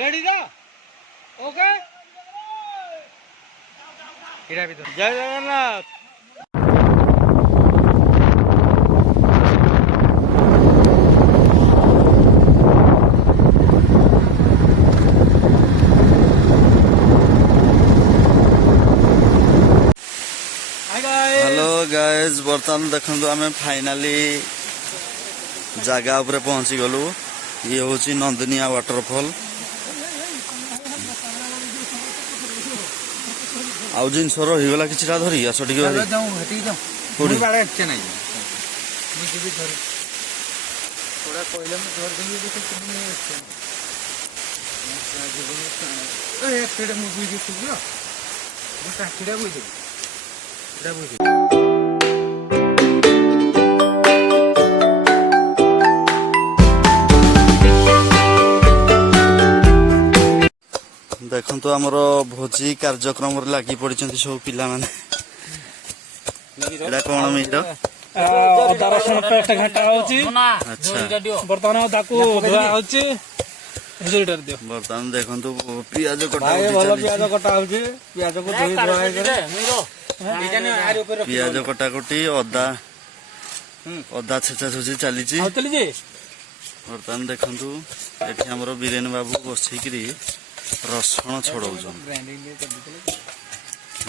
Ready जा okay जय Jagannath. Hello guys बर्तमान देखु आम फाइनाली जगह उपर पहुंची गलु। ये हूँ नंदनिया वाटरफॉल। आउ जिनस रहीगला कि धरी आस टे देखु आमर भोजी कार्यक्रम लगी पड़ी सब पिला माने कौन मीट अदा रसुण पेस्ट घाटा होची। अच्छा बर्तमान ताकू धुआ होची। बर्तमान देखु पियाज कटा पियाज कटा होची। पियाज को धोई धुआ पियाज कटाकटी अदा अदा छेचा छुची चली। बर्तमान देखु ये आमर बीरेन बाबू बसिकी रसुण छड़ौ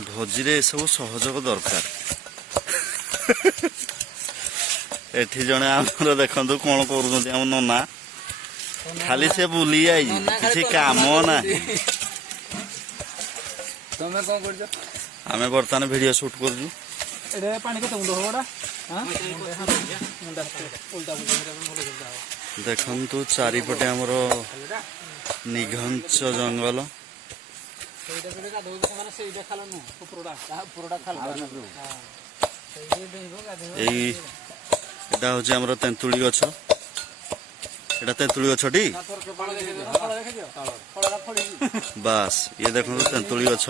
भोजी रे सब सहयोग दरकार। एठी जने आमर देखंतु कोन करूछंती हम नना खाली से बुली आई किसी काम ना। तमे कोन करजो आमे बर्तमान वीडियो शूट करजु। एरे पानी के तुंड होडा हां मुंडा उल्टा उल्टा देखंतु चारिपटे आमर निघंच जंगल। एटा हूँ आमर तेंतुली गछ। एटा तेंतुली गछटी बास ये देखो तेंतुली गछ।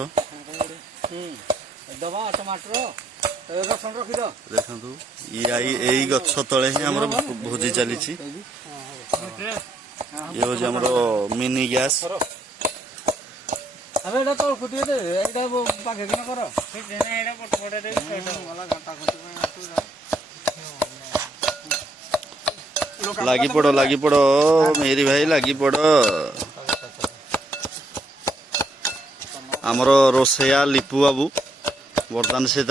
देखु यही गछ तले ही आमर भोजी चली। ये हूँ आमर मिनी गैस। लगी पड़ो मेरी भाई लगी पड़ो। आमर रोसैया लिपू बाबू बर्तमान से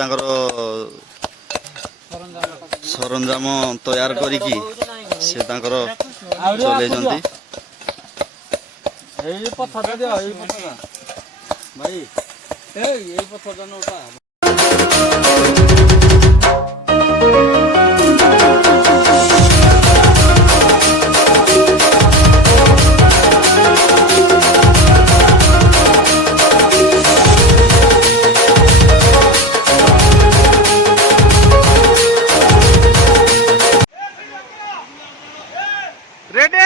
सरंजाम तैयार करिकी से चले भाई यही पत्थर नोटा रेडी